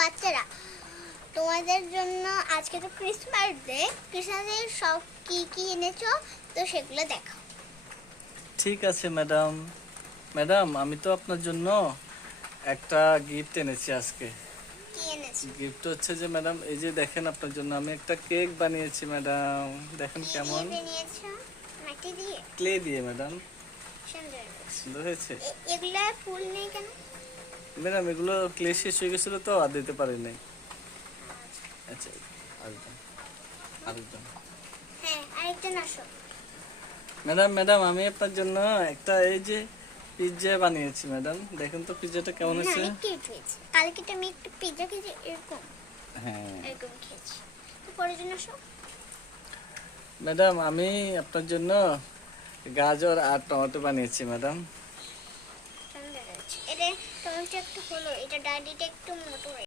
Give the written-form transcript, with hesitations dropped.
বাচ্চারা, তোমাদের জন্য আজকে তো ক্রিসমাস ডে, ক্রিসমাসের সব কি কি এনেছো তো সেগুলো দেখাও। ঠিক আছে ম্যাডাম। ম্যাডাম, আমি তো আপনার জন্য একটা গিফট এনেছি আজকে। কি এনেছো? গিফট হচ্ছে যে ম্যাডাম, এই যে দেখেন, আপনার জন্য আমি একটা কেক বানিয়েছি ম্যাডাম। দেখেন কি কেমন। দিয়ে বানিয়েছো? মাটি দিয়ে? ক্লে দিয়ে ম্যাডাম। সুন্দর হয়েছে। সুন্দর হয়েছে এগুলা ফুল নেই কেন? ম্যাডাম, এগুলো ক্লে শেষ হয়ে গেছিল তো আর দিতে পারি নাই। আচ্ছা, আরেকজন আরেকজন হ্যাঁ, আরেকজন আসো। ম্যাডাম, আমি আপনার জন্য একটা এই যে পিৎজা বানিয়েছি ম্যাডাম। দেখেন তো পিৎজাটা কেমন হয়েছে। অনেক কিউট হয়েছে। কালকে তো আমি একটা পিৎজা খেয়েছি, এরকম হ্যাঁ এরকম খেয়েছি। তো পরের জন্য আসো। ম্যাডাম, আমি আপনার জন্য গাজর আর টমেটো বানিয়েছি ম্যাডাম। সুন্দর হয়েছে। এটা টমেটো একটু হলো, এটা ডাডিটা একটু মোটো হয়েছে।